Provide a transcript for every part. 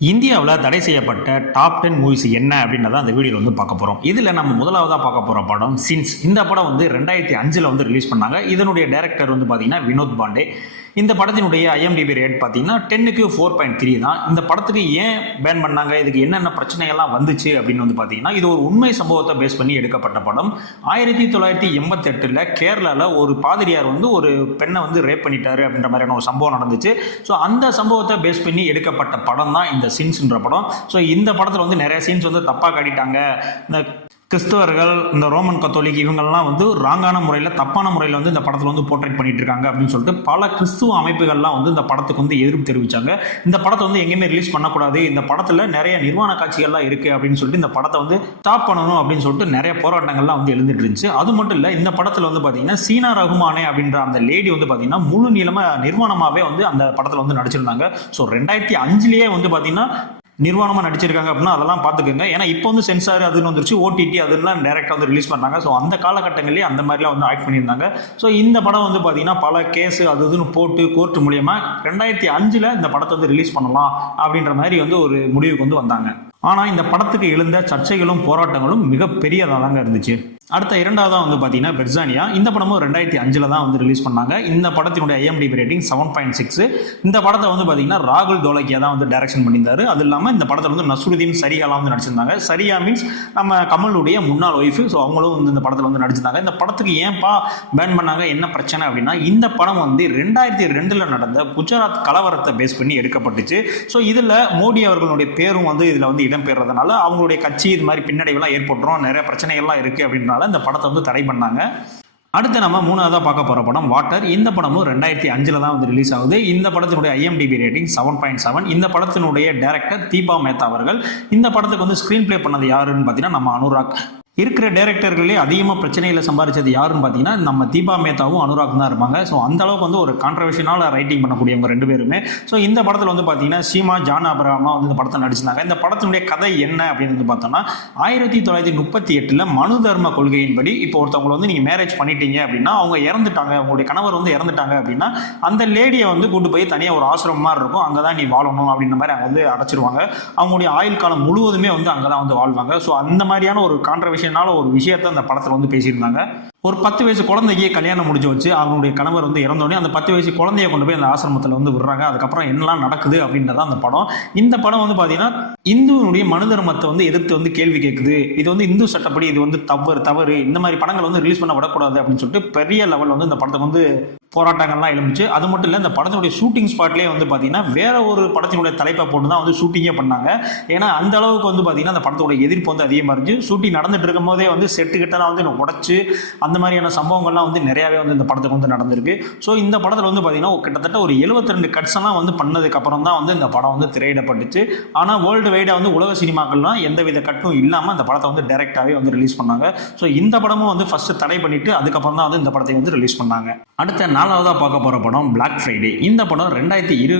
இந்தியாவில் தடை செய்யப்பட்ட டாப் டென் மூவிஸ் என்ன அப்படின்றத அந்த வீடியோவில் வந்து பார்க்க போகிறோம் இதில் நம்ம முதலாவதாக பார்க்க போகிற படம் சின்ஸ் இந்த படம் வந்து ரெண்டாயிரத்தி அஞ்சில் வந்து ரிலீஸ் பண்ணாங்க. இதனுடைய டேரக்டர் வந்து பார்த்தீங்கன்னா வினோத் பாண்டே. இந்த படத்தினுடைய ஐஎம்டிபி ரேட் பார்த்தீங்கன்னா டென்னுக்கு ஃபோர் பாயிண்ட் த்ரீ தான். இந்த படத்துக்கு ஏன் பேன் பண்ணாங்க? இதுக்கு என்னென்ன பிரச்சனைகள்லாம் வந்துச்சு அப்படின்னு வந்து பார்த்தீங்கன்னா இது ஒரு உண்மை சம்பவத்தை பேஸ் பண்ணி எடுக்கப்பட்ட படம். ஆயிரத்தி தொள்ளாயிரத்தி எண்பத்தெட்டில் கேரளாவில் ஒரு பாதிரியார் வந்து ஒரு பெண்ணை வந்து ரேப் பண்ணிட்டாரு அப்படின்ற மாதிரியான ஒரு சம்பவம் நடந்துச்சு. ஸோ அந்த சம்பவத்தை பேஸ் பண்ணி எடுக்கப்பட்ட படம் தான் இந்த சீன்ஸ்ன்ற படம். ஸோ இந்த படத்தில் வந்து நிறைய சீன்ஸ் வந்து தப்பாக காட்டிட்டாங்க. இந்த கிறிஸ்தவர்கள் இந்த ரோமன் கத்தோலிக் இவங்கெல்லாம் வந்து ராங்கான முறையில் தப்பான முறையில் வந்து இந்த படத்தில் வந்து போர்ட்ரேட் பண்ணிட்டு இருக்காங்க அப்படின்னு சொல்லிட்டு பல கிறிஸ்துவ அமைப்புகள்லாம் வந்து இந்த படத்துக்கு வந்து எதிர்ப்பு தெரிவிச்சாங்க. இந்த படத்தை வந்து எங்கேயுமே ரிலீஸ் பண்ணக்கூடாது. இந்த படத்தில் நிறைய நிர்வாண காட்சிகள்லாம் இருக்குது அப்படின்னு சொல்லிட்டு இந்த படத்தை வந்து ஸ்டாப் பண்ணணும் அப்படின்னு சொல்லிட்டு நிறைய போராட்டங்கள்லாம் வந்து எழுந்துட்டு இருந்துச்சு. அது மட்டும் இல்லை இந்த படத்தில் வந்து பார்த்தீங்கன்னா சீனா ரகுமானே அப்படின்ற அந்த லேடி வந்து பார்த்தீங்கன்னா முழு நீளமாக நிர்வாணமாகவே வந்து அந்த படத்தில் வந்து நடிச்சிருந்தாங்க. ஸோ ரெண்டாயிரத்தி அஞ்சுலேயே வந்து பார்த்தீங்கன்னா நிர்வாணமாக நடிச்சிருக்காங்க அப்படின்னா அதெல்லாம் பார்த்துக்கோங்க. ஏன்னா இப்போ வந்து சென்சார் அதுன்னு வந்துருச்சு ஓடிடி அதெல்லாம் டேரெக்டாக வந்து ரிலீஸ் பண்ணாங்க. ஸோ அந்த காலகட்டங்களே அந்த மாதிரிலாம் வந்து ஆக்ட் பண்ணியிருந்தாங்க. ஸோ இந்த படம் வந்து பார்த்தீங்கன்னா பல கேஸ் அது இதுன்னு போட்டு கோர்ட் மூலியமாக ரெண்டாயிரத்தி அஞ்சில் இந்த படத்தை வந்து ரிலீஸ் பண்ணலாம் அப்படின்ற மாதிரி வந்து ஒரு முடிவுக்கு வந்து வந்தாங்க. ஆனால் இந்த படத்துக்கு எழுந்த சர்ச்சைகளும் போராட்டங்களும் மிகப்பெரியதாக தாங்க இருந்துச்சு. அடுத்த இரண்டாவதாக வந்து பார்த்தீங்கன்னா பெர்சானியா. இந்த படமும் ரெண்டாயிரத்தி அஞ்சில் தான் வந்து ரிலீஸ் பண்ணாங்க. இந்த படத்தினுடைய IMDb rating seven point six இந்த படத்தை வந்து பார்த்தீங்கன்னா ராகுல் தோலக்கியா தான் வந்து டைரக்ஷன் பண்ணியிருந்தாரு. அது இல்லாமல் இந்த படத்தில் வந்து நசுருதீன் சரியாலாம் வந்து நடிச்சிருந்தாங்க. சரியா மீன்ஸ் நம்ம கமலுடைய முன்னாள் ஒய்ஃபு ஸோ அவங்களும் வந்து இந்த படத்தில் வந்து நடிச்சிருந்தாங்க. இந்த படத்துக்கு ஏன்பா பேன் பண்ணாங்க? என்ன பிரச்சனை அப்படின்னா இந்த படம் வந்து ரெண்டாயிரத்தி ரெண்டில் நடந்த குஜராத் கலவரத்தை பேஸ் பண்ணி எடுக்கப்பட்டுச்சு. ஸோ இதில் மோடி அவர்களுடைய பேரும் வந்து இதில் வந்து இடம்பெறதுனால அவங்களுடைய கட்சி இது மாதிரி பின்னடைவெல்லாம் ஏற்பட்டுரும். நிறைய பிரச்சனைகள்லாம் இருக்குது அப்படின்றனால இந்த படத்தை வந்து தடை பண்ணாங்க. அடுத்து நம்ம மூணாவதாக பார்க்க போகிற படம் வாட்டர் இந்த படமும் ரெண்டாயிரத்தி அஞ்சில் தான் வந்து ரிலீஸ் ஆகுது. இந்த படத்தினுடைய IMDb rating seven point seven இந்த படத்தினுடைய டேரக்டர் தீபா மேத்தா அவர்கள். இந்த படத்துக்கு வந்து ஸ்க்ரீன் ப்ளே பண்ணது யாருன்னு பார்த்தீங்கன்னா நம்ம அனுராக். இருக்கிற டேரக்டர்களே அதிகமாக பிரச்சனையில் சம்பாதிச்சது யாருன்னு பார்த்தீங்கன்னா நம்ம தீபா மேத்தாவும் அனுராக் தான் இருப்பாங்க. ஸோ அந்த அளவுக்கு வந்து ஒரு கான்ட்ரவர்ஷனால ரைட்டிங் பண்ணக்கூடியவங்க ரெண்டு பேருமே. ஸோ இந்த படத்தில் வந்து பார்த்தீங்கன்னா சீமா ஜான் அபராமா வந்து இந்த படத்தை நடிச்சிருந்தாங்க. இந்த படத்தினுடைய கதை என்ன அப்படின்னு வந்து பார்த்தோம்னா ஆயிரத்தி தொள்ளாயிரத்தி முப்பத்தி எட்டில் மனு தர்ம கொள்கையின்படி இப்போ ஒருத்தவங்களை வந்து நீங்கள் மேரேஜ் பண்ணிட்டீங்க அப்படின்னா அவங்க இறந்துட்டாங்க. உங்களுடைய கணவர் வந்து இறந்துட்டாங்க அப்படின்னா அந்த லேடியை வந்து கூட்டு போய் தனியாக ஒரு ஆசிரமம் மாதிரி இருக்கும். அங்கே தான் நீ வாழணும் அப்படின்ற மாதிரி அங்கே வந்து அடைச்சிருவாங்க. அவங்களுடைய ஆயுள் காலம் முழுவதுமே வந்து அங்கே தான் வந்து வாழ்வாங்க. ஸோ அந்த மாதிரியான ஒரு கான்ட்ரவர்ஷனால ஒரு விஷயத்தை அந்த படத்தில் வந்து பேசியிருந்தாங்க. ஒரு பத்து வயசு குழந்தைக்கு கல்யாணம் முடிஞ்சு வச்சு அவனுடைய கணவர் வந்து இறந்தோடனே அந்த பத்து வயசு குழந்தைய கொண்டு போய் அந்த ஆசிரமத்தில் வந்து விடுறாங்க. அதுக்கப்புறம் என்னெல்லாம் நடக்குது அப்படின்றத அந்த படம். இந்த படம் வந்து பார்த்தீங்கன்னா இந்துவனுடைய மனு தர்மத்தை வந்து எதிர்த்து வந்து கேள்வி கேட்குது இது வந்து இந்து சட்டப்படி இது வந்து தவறு தவறு. இந்த மாதிரி படங்கள் வந்து ரிலீஸ் பண்ண விடக்கூடாது அப்படின்னு சொல்லிட்டு பெரிய லெவல் வந்து இந்த படத்துக்கு வந்து போராட்டங்கள்லாம் எழுந்துச்சு அது மட்டும் இல்லை இந்த படத்தினுடைய ஷூட்டிங் ஸ்பாட்லேயே வந்து பார்த்தீங்கன்னா வேற ஒரு படத்தினுடைய தலைப்பை போட்டு தான் வந்து ஷூட்டிங்கே பண்ணாங்க. ஏன்னா அந்த அளவுக்கு வந்து பார்த்தீங்கன்னா அந்த படத்தோட எதிர்ப்பு வந்து அதிகமாக இருந்துச்சு. ஷூட்டிங் நடந்துட்டு இருக்கும் போதே வந்து செட்டு கிட்டலாம் வந்து உடச்சு அந்த மாதிரியான சம்பவங்கள்லாம் வந்து நிறையாவே வந்து இந்த படத்துக்கு வந்து நடந்திருக்கு. ஸோ இந்த படத்தில் வந்து பார்த்தீங்கன்னா கிட்டத்தட்ட ஒரு 72 ரெண்டு கட்ஸ் எல்லாம் வந்து பண்ணதுக்கு அப்புறம் தான் வந்து இந்த படம் வந்து திரையிடப்பட்டுச்சு. ஆனால் வேர்ல்டு வைடாக வந்து உலக சினிமாக்கள்லாம் எந்தவித கட்டும் இல்லாமல் அந்த படத்தை வந்து டைரெக்டாகவே வந்து ரிலீஸ் பண்ணாங்க. ஸோ இந்த படமும் வந்து ஃபஸ்ட்டு தடை பண்ணிட்டு அதுக்கப்புறம் தான் வந்து இந்த படத்தை வந்து ரிலீஸ் பண்ணாங்க. அடுத்த நாலாவதாக பார்க்க போகிற படம் பிளாக் ஃப்ரைடே இந்த படம் ரெண்டாயிரத்தி இரு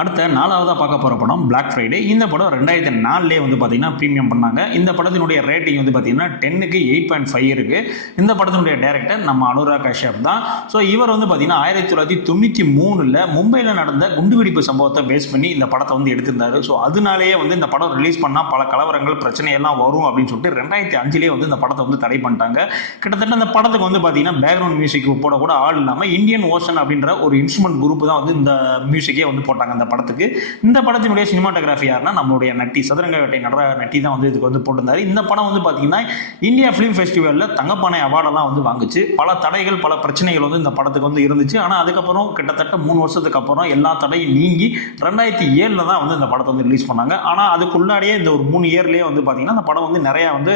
அடுத்த நாலாவதாக பார்க்க போகிற படம் பிளாக் ஃப்ரைடே இந்த படம் ரெண்டாயிரத்தி நாலுலேயே வந்து பார்த்தீங்கன்னா ப்ரீமியம் பண்ணாங்க. இந்த படத்தினுடைய ரேட்டிங் வந்து பார்த்தீங்கன்னா டென்னுக்கு எயிட் பாயிண்ட் ஃபைவ் இருக்குது இந்த படத்தினுடைய டேரக்டர் நம்ம அனுராக் கஷ்யப் தான். ஸோ இவர் வந்து பார்த்தீங்கன்னா ஆயிரத்தி தொள்ளாயிரத்தி தொண்ணூற்றி மூணில் மும்பையில் நடந்த குண்டுவெடிப்பு சம்பவத்தை பேஸ் பண்ணி இந்த படத்தை வந்து எடுத்திருந்தாரு. ஸோ அதனாலேயே வந்து இந்த படம் ரிலீஸ் பண்ணால் பல கலவரங்கள் பிரச்சனையெல்லாம் வரும் அப்படின்னு சொல்லிட்டு ரெண்டாயிரத்தி அஞ்சுலேயே வந்து இந்த படத்தை வந்து தடை பண்ணிட்டாங்க. கிட்டத்தட்ட இந்த படத்துக்கு வந்து பார்த்தீங்கன்னா பேக்ரவுண்ட் மியூசிக் போட கூட ஆள் இல்லாமல் இந்தியன் ஓஷன் அப்படின்ற ஒரு இன்ஸ்ட்ருமெண்ட் குரூப் தான் வந்து இந்த மியூசிக்கே வந்து போட்டாங்க. அந்த படத்துக்கு. இந்த படத்தினுடைய சினிமாட்டோகிராஃபி யாருன்னா நம்மளுடைய நட்டி. சதுரங்க வேட்டை நடர நட்டி தான் வந்து இதுக்கு வந்து போட்டிருந்தாரு. இந்த படம் வந்து பார்த்தீங்கன்னா இந்தியா ஃபிலிம் ஃபெஸ்டிவலில் தங்கப்பானை அவார்டெல்லாம் வந்து வாங்குச்சு. பல தடைகள் பல பிரச்சனைகள் வந்து இந்த படத்துக்கு வந்து இருந்துச்சு. ஆனால் அதுக்கப்புறம் கிட்டத்தட்ட மூணு வருஷத்துக்கு அப்புறம் எல்லா தடையும் நீங்கி ரெண்டாயிரத்தி ஏழில் தான் வந்து இந்த படத்தை வந்து ரிலீஸ் பண்ணாங்க. ஆனால் அதுக்குள்ளாடியே இந்த ஒரு மூணு இயர்லேயே வந்து பார்த்தீங்கன்னா அந்த படம் வந்து நிறையா வந்து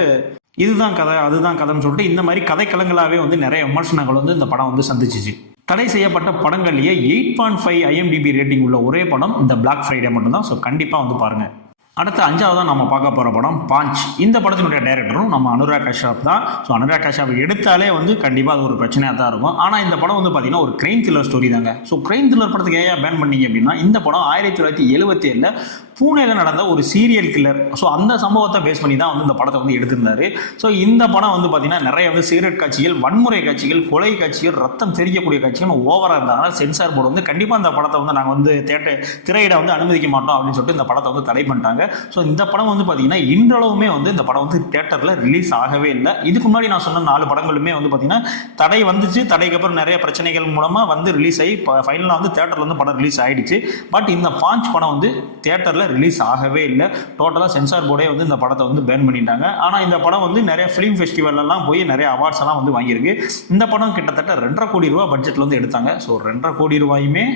இதுதான் கதை அதுதான் கதைன்னு சொல்லிட்டு இந்த மாதிரி கதைக்களங்களாகவே வந்து நிறைய விமர்சனங்கள் வந்து இந்த படம் வந்து சந்திச்சிச்சு. தடை செய்யப்பட்ட படங்கள்லேயே eight point five IMDb rating உள்ள ஒரே படம் இந்த பிளாக் ஃப்ரைடே மட்டும்தான். ஸோ கண்டிப்பாக வந்து பாருங்கள் அடுத்து அஞ்சாவதாக நம்ம பார்க்க போகிற படம் பாஞ்ச் இந்த படத்தினுடைய டைரக்டரும் நம்ம அனுராக் கஷ்யப் தான். ஸோ அனுராக் கஷ்யப் எடுத்தாலே வந்து கண்டிப்பாக அது ஒரு பிரச்சனையாக தான் இருக்கும். ஆனால் இந்த படம் வந்து பார்த்தீங்கன்னா ஒரு கிரைம் த்ரில்லர் ஸ்டோரி தாங்க. ஸோ கிரைம் த்ரில்லர் படத்துக்கு ஏன் பேன் பண்ணீங்க அப்படின்னா இந்த படம் ஆயிரத்தி தொள்ளாயிரத்தி எழுபத்தி ஏழில் பூனேல நடந்த ஒரு சீரியல் கில்லர் ஸோ அந்த சம்பவத்தை பேஸ் பண்ணி தான் வந்து இந்த படத்தை வந்து எடுத்திருந்தாரு. ஸோ இந்த படம் வந்து பார்த்தீங்கன்னா நிறைய வந்து சிகரெட் காட்சிகள் வன்முறை காட்சிகள் கொலை காட்சிகள் ரத்தம் தெரியக்கூடிய காட்சிகள் ஓவராக இருந்ததுனால சென்சார் போர்டு வந்து கண்டிப்பாக இந்த படத்தை வந்து நாங்கள் வந்து தேட்டர் திரையிட வந்து அனுமதிக்க மாட்டோம் அப்படின்னு சொல்லிட்டு இந்த படத்தை வந்து தடை பண்ணிட்டாங்க. ஸோ இந்த படம் வந்து பார்த்தீங்கன்னா இன்றளவுமே வந்து இந்த படம் வந்து தேட்டரில் ரிலீஸ் ஆகவே இல்லை. இதுக்கு முன்னாடி நான் சொன்ன நாலு படங்களுமே வந்து பார்த்தீங்கன்னா தடை வந்துச்சு. தடைக்கு அப்புறம் நிறைய பிரச்சனைகள் மூலமாக வந்து ரிலீஸ் ஆகி ஃபைனலாக வந்து தேட்டரில் வந்து படம் ரிலீஸ் ஆயிடுச்சு. பட் இந்த பாஞ்ச் படம் வந்து தேட்டரில் ரிலீஸ் ஆகவே இல்லை. டோட்டலாக சென்சார் போர்டே வந்து இந்த படத்தை வந்து பேன் பண்ணிட்டாங்க. ஆனால் இந்த படம் வந்து நிறைய ஃபிலிம் ஃபெஸ்டிவல்லாம் போய் நிறைய அவார்ட்ஸ் எல்லாம் வந்து வாங்கியிருக்கு. இந்த படம் கிட்டத்தட்ட ரெண்டரை கோடி ரூபா பட்ஜெட்டில் வந்து எடுத்தாங்க. ஸோ ரெண்டரை கோடி ரூபாயுமே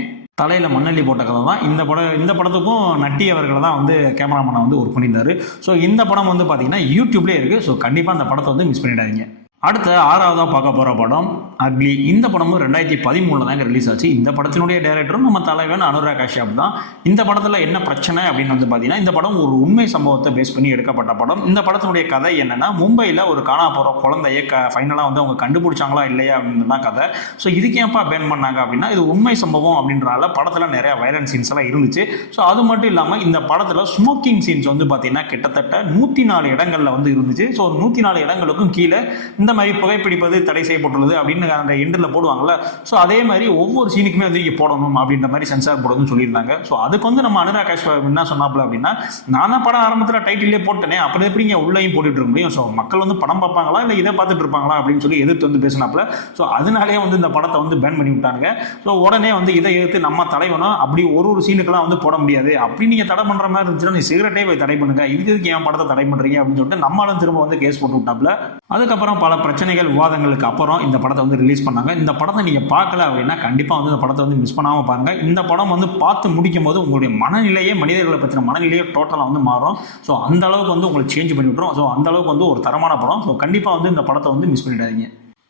தலையில் மண்ணள்ளி போட்ட கதை தான். இந்த படம் இந்த படத்துக்கும் நட்டி அவர்களை தான் வந்து கேமராமேனை வந்து ஒர்க் பண்ணியிருந்தாரு. ஸோ இந்த படம் வந்து பார்த்தீங்கன்னா யூடியூப்லேயே இருக்குது ஸோ கண்டிப்பாக அந்த படத்தை வந்து மிஸ் பண்ணிடாதீங்க. அடுத்த ஆறாவதாக பார்க்க போகிற படம் அக்லி. இந்த படமும் ரெண்டாயிரத்தி பதிமூணில் தாங்க ரிலீஸ் ஆச்சு. இந்த படத்தினுடைய டேரக்டரும் நம்ம தலைவன் அனுராக் காஷ்யப் தான். இந்த படத்தில் என்ன பிரச்சனை அப்படின்னு வந்து பார்த்தீங்கன்னா இந்த படம் ஒரு உண்மை சம்பவத்தை பேஸ் பண்ணி எடுக்கப்பட்ட படம். இந்த படத்தினுடைய கதை என்னென்னா மும்பையில் ஒரு காணா போகிற குழந்தைய க ஃபைனலாக வந்து அவங்க கண்டுபிடிச்சாங்களா இல்லையா அப்படின்னு தான் கதை. ஸோ இதுக்கு ஏன்ப்பா பேன் பண்ணாங்க அப்படின்னா இது உண்மை சம்பவம் அப்படின்றனால படத்தில் நிறையா வயலன்ஸ் சீன்ஸ் எல்லாம் இருந்துச்சு. ஸோ அது மட்டும் இல்லாமல் இந்த படத்தில் ஸ்மோக்கிங் சீன்ஸ் வந்து பார்த்தீங்கன்னா கிட்டத்தட்ட நூற்றி நாலு இடங்களில் வந்து இருந்துச்சு. ஸோ நூற்றி நாலு இடங்களுக்கும் கீழே இந்த மாதிரி புகைப்பிடிப்பது தடை செய்யப்பட்டுள்ளது அப்படின்னு அந்த எண்டில் போடுவாங்கல்ல. ஸோ அதே மாதிரி ஒவ்வொரு சீனுக்குமே வந்து இங்கே போடணும் அப்படின்ற மாதிரி சென்சார் போடணும்னு சொல்லியிருந்தாங்க. ஸோ அதுக்கு வந்து நம்ம அனுராக் காஷ்யப் என்ன சொன்னாப்புல அப்படின்னா நான் தான் படம் ஆரம்பத்தில் டைட்டிலே போட்டேனே அப்புறம் எப்படி இங்கே உள்ளேயும் போட்டுட்டு இருக்க முடியும்? ஸோ மக்கள் வந்து படம் பார்ப்பாங்களா இல்லை இதை பார்த்துட்டு இருப்பாங்களா? அப்படின்னு சொல்லி எதிர்த்து வந்து பேசினாப்புல. ஸோ அதனாலே வந்து இந்த படத்தை வந்து பேன் பண்ணி விட்டாங்க ஸோ உடனே வந்து இதை எதிர்த்து நம்ம தலைவனும் அப்படி ஒரு ஒரு சீனுக்கெல்லாம் வந்து போட முடியாது. அப்படி நீங்கள் தடை பண்ணுற மாதிரி இருந்துச்சுன்னா நீ சிகரெட்டே போய் தடை பண்ணுங்க. இதுக்கு எதுக்கு என் படத்தை தடை பண்ணுறீங்க அப்படின்னு சொல்லிட்டு நம்மளும் திரும்ப வந்து கேஸ் போட்டு விட்டாப்புல. அதுக்கப்புறம் பல பிரச்சனைகள் விவாதங்களுக்கு அப்புறம் இந்த படத்தை வந்து ரிலீஸ் பண்ணாங்க. இந்த படத்தை நீங்கள் பார்க்கல அப்படின்னா கண்டிப்பாக வந்து இந்த படத்தை வந்து மிஸ் பண்ணாமல் பாருங்கள் இந்த படம் வந்து பார்த்து முடிக்கும் போது உங்களுடைய மனநிலையே மனிதர்களை பற்றின மனநிலையே டோட்டலாக வந்து மாறும். ஸோ அந்த அளவுக்கு வந்து உங்களுக்கு சேஞ்ச் பண்ணி விட்டுரும். ஸோ அந்த அளவுக்கு வந்து ஒரு தரமான படம். ஸோ கண்டிப்பாக வந்து இந்த படத்தை வந்து மிஸ் பண்ணிடாதீங்க.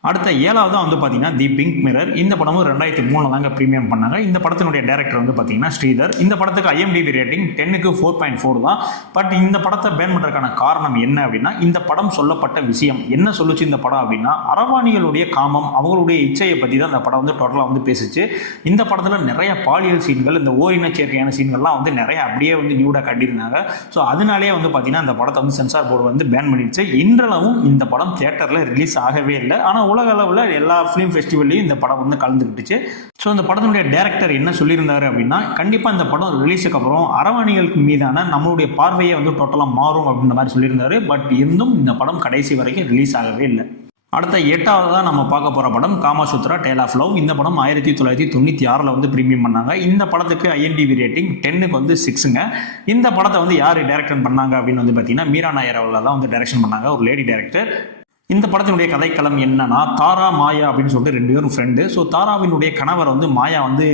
அடுத்த ஏழாவது வந்து பார்த்தீங்கன்னா தி பிங்க் மிரர் இந்த படமும் ரெண்டாயிரத்தி மூணில் தாங்க ப்ரீமியம் பண்ணாங்க. இந்த படத்தினுடைய டேரக்டர் வந்து பார்த்தீங்கன்னா ஸ்ரீதர். இந்த படத்துக்கு ஐஎம்டிபி ரேட்டிங் டென்னுக்கு ஃபோர் பாயிண்ட் ஃபோர் தான். பட் இந்த படத்தை பேன் பண்ணுறதுக்கான காரணம் என்ன அப்படின்னா இந்த படம் சொல்லப்பட்ட விஷயம். என்ன சொல்லுச்சு இந்த படம் அப்படின்னா அரவாணிகளுடைய காமம் அவங்களுடைய இச்சையை பற்றி தான் இந்த படம் வந்து டோட்டலாக வந்து பேசிச்சு. இந்த படத்தில் நிறைய பாலியல் சீன்கள் இந்த ஓரின சேர்க்கையான சீன்கள்லாம் வந்து நிறைய அப்படியே வந்து நியூடாக கட்டியிருந்தாங்க. ஸோ அதனாலேயே வந்து பார்த்தீங்கன்னா இந்த படத்தை வந்து சென்சார் போர்டு வந்து பேன் பண்ணிடுச்சு. இன்றளவும் இந்த படம் தியேட்டரில் ரிலீஸ் ஆகவே இல்லை. ஆனால் உலக அளவில் எல்லா ஃபிலிம் ஃபெஸ்டிவல்லையும் இந்த படம் வந்து கலந்துக்கிட்டுச்சு ஸோ இந்த படத்தினுடைய டேரக்டர் என்ன சொல்லியிருந்தாரு அப்படின்னா கண்டிப்பாக இந்த படம் ரிலீஸுக்கு அப்புறம் அரவணிகளுக்கு மீதான நம்மளுடைய பார்வையை வந்து டோட்டலாக மாறும் அப்படின்ற மாதிரி சொல்லியிருந்தாரு. பட் இருந்தும் இந்த படம் கடைசி வரைக்கும் ரிலீஸ் ஆகவே இல்லை. அடுத்த எட்டாவதாக நம்ம பார்க்க போகிற படம் காமசூத்ரா டேல் ஆஃப் லவ் இந்த படம் ஆயிரத்தி தொள்ளாயிரத்தி தொண்ணூற்றி ஆறில் வந்து ப்ரீமியம் பண்ணாங்க. இந்த படத்துக்கு ஐஎன்டிவி ரேட்டிங் டென்னுக்கு வந்து சிக்ஸுங்க இந்த படத்தை வந்து யார் டேரக்ஷன் பண்ணாங்க அப்படின்னு வந்து பார்த்தீங்கன்னா மீரா நாயர் அவர்கள் தான் வந்து டேரக்ஷன் பண்ணாங்க. ஒரு லேடி டேரக்டர் இந்த படத்தினுடைய கதைக்களம் என்னன்னா தாரா மாயா அப்படின்னு சொல்லிட்டு ரெண்டு பேரும் ஃப்ரெண்டு ஸோ தாராவினுடைய கணவர் வந்து மாயா வந்து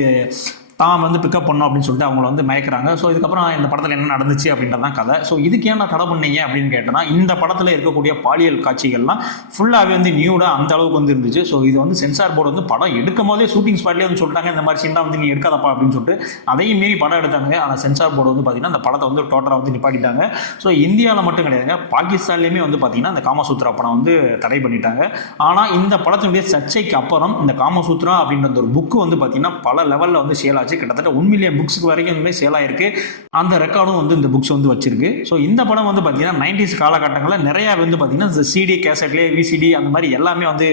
தான் வந்து பிக்கப் பண்ணோம் அப்படின்னு சொல்லிட்டு அவங்கள வந்து மயக்கிறாங்க. ஸோ இதுக்கப்புறம் இந்த படத்தில் என்ன நடந்துச்சு அப்படின்றதான் கதை. ஸோ இதுக்கு ஏன் நான் தடை பண்ணீங்க அப்படின்னு கேட்டேன்னா இந்த படத்தில் இருக்கக்கூடிய பாலியல் காட்சிகள்லாம் ஃபுல்லாகவே வந்து நியூடாக அந்த அளவுக்கு வந்து இருந்துச்சு. ஸோ இது வந்து சென்சார் போர்டு வந்து படம் எடுக்கும் போதே ஷூட்டிங் ஸ்பாட்லேயே வந்து சொல்லிட்டாங்க இந்த மாதிரி சீன்லாம் வந்து நீ எடுக்காதப்பா அப்படின்னு சொல்லிட்டு அதையும் மீறி படம் எடுத்தாங்க. ஆனால் சென்சார் போர்டு வந்து பார்த்தீங்கன்னா அந்த படத்தை வந்து டோட்டலாக வந்து நிப்பாட்டிட்டாங்க. ஸோ இந்தியாவில் மட்டும் கிடையாதுங்க பாகிஸ்தான்லேயுமே வந்து பார்த்தீங்கன்னா அந்த காமசூத்ரா படம் வந்து தடை பண்ணிட்டாங்க. ஆனால் இந்த படத்தினுடைய சர்ச்சைக்கு அப்புறம் இந்த காமசூத்ரா அப்படின்ற ஒரு புக்கு வந்து பார்த்தீங்கன்னா பல லெவலில் வந்து சேல் ஆச்சு. கிட்டத்தட்ட ஒன் மில்லியன் புக்ஸுக்கு வரைக்கும் வந்து சேல் ஆயிருக்கு. அந்த ரெக்கார்டும் வந்து இந்த புக்ஸ் வந்து வச்சிருக்கு. ஸோ இந்த படம் வந்து பார்த்தீங்கன்னா நைன்டிஸ் காலகட்டங்களில் நிறைய வந்து பார்த்தீங்கன்னா இந்த சிடி கேசட்லேயே விசிடி அந்த மாதிரி எல்லாமே வந்து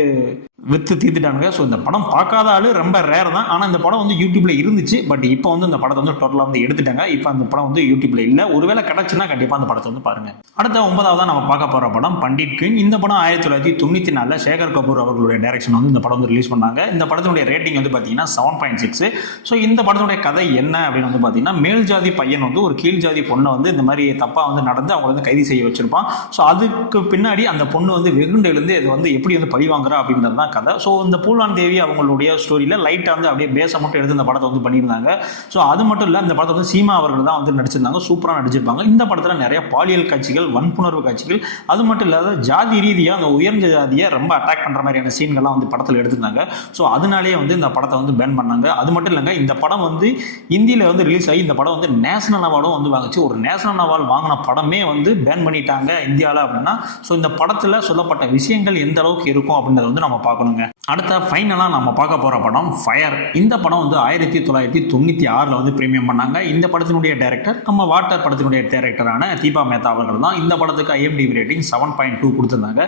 விற்று தீர்த்துட்டானுங்க. ஸோ இந்த படம் பார்க்காத ஆள் ரொம்ப ரேர் தான். ஆனால் இந்த படம் வந்து யூடியூப்ல இருந்துச்சு. பட் இப்போ வந்து இந்த படத்தை வந்து டோட்டலாக வந்து எடுத்துட்டாங்க. இப்போ அந்த படம் வந்து யூடியூப்ல இல்லை. ஒருவேளை கிடச்சுன்னா கண்டிப்பாக அந்த படத்தை வந்து பாருங்க. அடுத்த ஒன்பதாவது நம்ம பார்க்க போகிற படம் பண்டிட் கிங். இந்த படம் ஆயிரத்தி தொள்ளாயிரத்தி தொண்ணூற்றி நாலில் சேகர் கபூர் அவர்களுடைய டைரக்ஷன் வந்து இந்த படம் வந்து ரிலீஸ் பண்ணாங்க. இந்த படத்தினுடைய ரேட்டிங் வந்து பார்த்தீங்கன்னா செவன் பாயிண்ட் சிக்ஸ் ஸோ இந்த படத்தினுடைய கதை என்ன அப்படின்னு வந்து பார்த்தீங்கன்னா மேல் ஜாதி பையன் வந்து ஒரு கீழ் ஜாதி பொண்ணை வந்து இந்த மாதிரி தப்பாக வந்து நடந்து அவங்களை வந்து கைது செய்ய வச்சிருப்பான். ஸோ அதுக்கு பின்னாடி அந்த பொண்ணு வந்து வெகுண்டையிலேருந்து இது வந்து எப்படி வந்து பழி வாங்குறா அப்படின்றது தான் கதை ஸோ இந்த பூலான் தேவி அவங்களுடைய ஸ்டோரியில் லைட்டாக வந்து அப்படியே பேச மட்டும் எடுத்து இந்த படத்தை வந்து பண்ணியிருந்தாங்க. ஸோ அது மட்டும் இல்லை இந்த படத்தை வந்து சீமா அவர்கள் தான் வந்து நடிச்சிருந்தாங்க. சூப்பராக நடிச்சிருப்பாங்க. இந்த படத்தில் நிறைய பாலியல் காட்சிகள் வன்புணர்வு காட்சிகள். அது மட்டும் இல்லாத ஜாதி ரீதியாக அந்த உயர்ந்த ஜாதியை ரொம்ப அட்டாக் பண்ணுற மாதிரியான சீன்கள்லாம் வந்து படத்தில் எடுத்திருந்தாங்க. ஸோ அதனாலேயே வந்து இந்த படத்தை வந்து பேன் பண்ணாங்க. அது மட்டும் இல்லைங்க இந்த படம் வந்து இந்தியில் வந்து ரிலீஸ் ஆகி இந்த படம் வந்து நேஷனல் அவார்டும் வந்து வாங்குச்சு. ஒரு நேஷனல் அவார்டு வாங்கின படமே வந்து பேன் பண்ணிட்டாங்க இந்தியாவில் அப்படின்னா ஸோ இந்த படத்தில் சொல்லப்பட்ட விஷயங்கள் எந்த அளவுக்கு இருக்கும் அப்படின்றத வந்து நம்ம பார்க்கணும். பார்க்கணுங்க. அடுத்த ஃபைனலாக நம்ம பார்க்க போகிற படம் ஃபயர் இந்த படம் வந்து ஆயிரத்தி தொள்ளாயிரத்தி தொண்ணூற்றி ஆறில் வந்து ப்ரீமியம் பண்ணாங்க. இந்த படத்தினுடைய டேரக்டர் நம்ம வாட்டர் படத்தினுடைய டேரக்டரான தீபா மேத்தா அவர்கள் தான். இந்த படத்துக்கு IMDb rating seven point two கொடுத்துருந்தாங்க.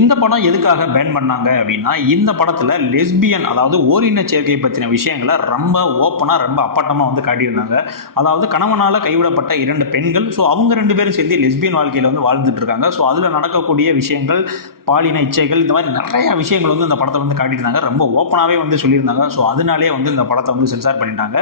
இந்த படம் எதுக்காக பேன் பண்ணாங்க அப்படின்னா இந்த படத்தில் லெஸ்பியன் அதாவது ஓரின சேர்க்கை பற்றின விஷயங்களை ரொம்ப ஓப்பனாக ரொம்ப அப்பட்டமாக வந்து காட்டியிருந்தாங்க. அதாவது கணவனால் கைவிடப்பட்ட இரண்டு பெண்கள் ஸோ அவங்க ரெண்டு பேரும் சேர்ந்து லெஸ்பியன் வாழ்க்கையில் வந்து வாழ்ந்துட்டு இருக்காங்க. ஸோ அதில் நடக்கக்கூடிய விஷயங்கள் பாலின இச்சைகள் இந்த மாதிரி நிறைய விஷயங்கள் வந்து இந்த படத்தை வந்து காட்டியிருந்தாங்க. ரொம்ப ஓப்பனாகவே வந்து சொல்லியிருந்தாங்க. ஸோ அதனாலே வந்து இந்த படத்தை வந்து சென்சார் பண்ணிட்டாங்க.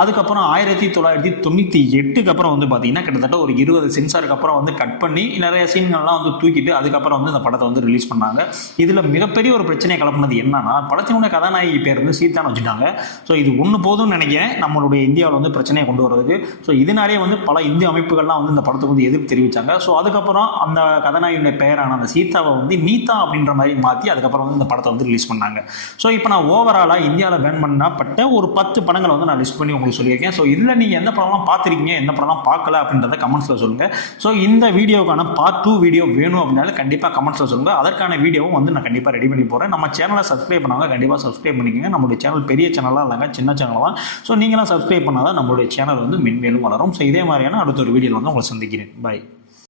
அதுக்கப்புறம் ஆயிரத்தி தொள்ளாயிரத்தி தொண்ணூற்றி எட்டுக்கு அப்புறம் வந்து பார்த்தீங்கன்னா கிட்டத்தட்ட ஒரு இருபது சென்சாருக்கு அப்புறம் வந்து கட் பண்ணி நிறைய சீன்கள்லாம் வந்து தூக்கிட்டு அதுக்கப்புறம் வந்து இந்த படத்தை வந்து ரிலீஸ் பண்ணாங்க. இதில் மிகப்பெரிய ஒரு பிரச்சனையை கலப்பினது என்னன்னா படத்தினுடைய கதாநாயகி பேர் வந்து சீதான்னு வச்சுட்டாங்க. ஸோ இது ஒன்று போதும்னு நினைக்கிறேன். நம்மளுடைய இந்தியாவில் வந்து பிரச்சனையை கொண்டு வர்றதுக்கு. ஸோ இதனாலேயே வந்து பல இந்திய அமைப்புகள்லாம் வந்து இந்த படத்துக்கு வந்து எதிர்ப்பு தெரிவித்தாங்க ஸோ அதுக்கப்புறம் அந்த கதாநாயகியுடைய பெயரான அந்த சீதாவை வந்து நீதா அப்படின்ற மாதிரி மாற்றி அதுக்கப்புறம் வந்து இந்த படத்தை வந்து ரிலீஸ் பண்ணாங்க. ஸோ இப்போ நான் ஓவராலாக இந்தியாவில் பேன் பண்ணப்பட்ட ஒரு பத்து படங்களை வந்து நான் லிஸ்ட் பண்ணி உங்களுக்கு சொல்லியிருக்கேன். ஸோ இதில் நீங்கள் எந்த படம்லாம் பார்த்துருக்கீங்க எந்த படம்லாம் பார்க்கல அப்படின்றத கமெண்ட்ஸில் சொல்லுங்கள் ஸோ இந்த வீடியோக்கான பார்ட் டூ வீடியோ வேணும் அப்படின்னாலும் கண்டிப்பாக கமெண்ட்ஸில் சொல்லுங்கள் அதற்கான வீடியோவும் வந்து நான் கண்டிப்பாக ரெடி பண்ணி போகிறேன் நம்ம சேனலை சப்ஸ்கிரைப் பண்ணாங்க கண்டிப்பாக சப்ஸ்கிரைப் பண்ணிக்கோங்க. நம்மளுடைய சேனல் பெரிய சேனலாக இல்லைங்க சின்ன சேனல் தான். ஸோ நீங்களாம் சப்ஸ்கிரைப் பண்ணால் தான் நம்மளுடைய சேனல் வந்து மென்மேலும் வளரும். ஸோ இதே மாதிரியான அடுத்த ஒரு வீடியோவில் வந்து உங்களை சந்திக்கிறேன். பை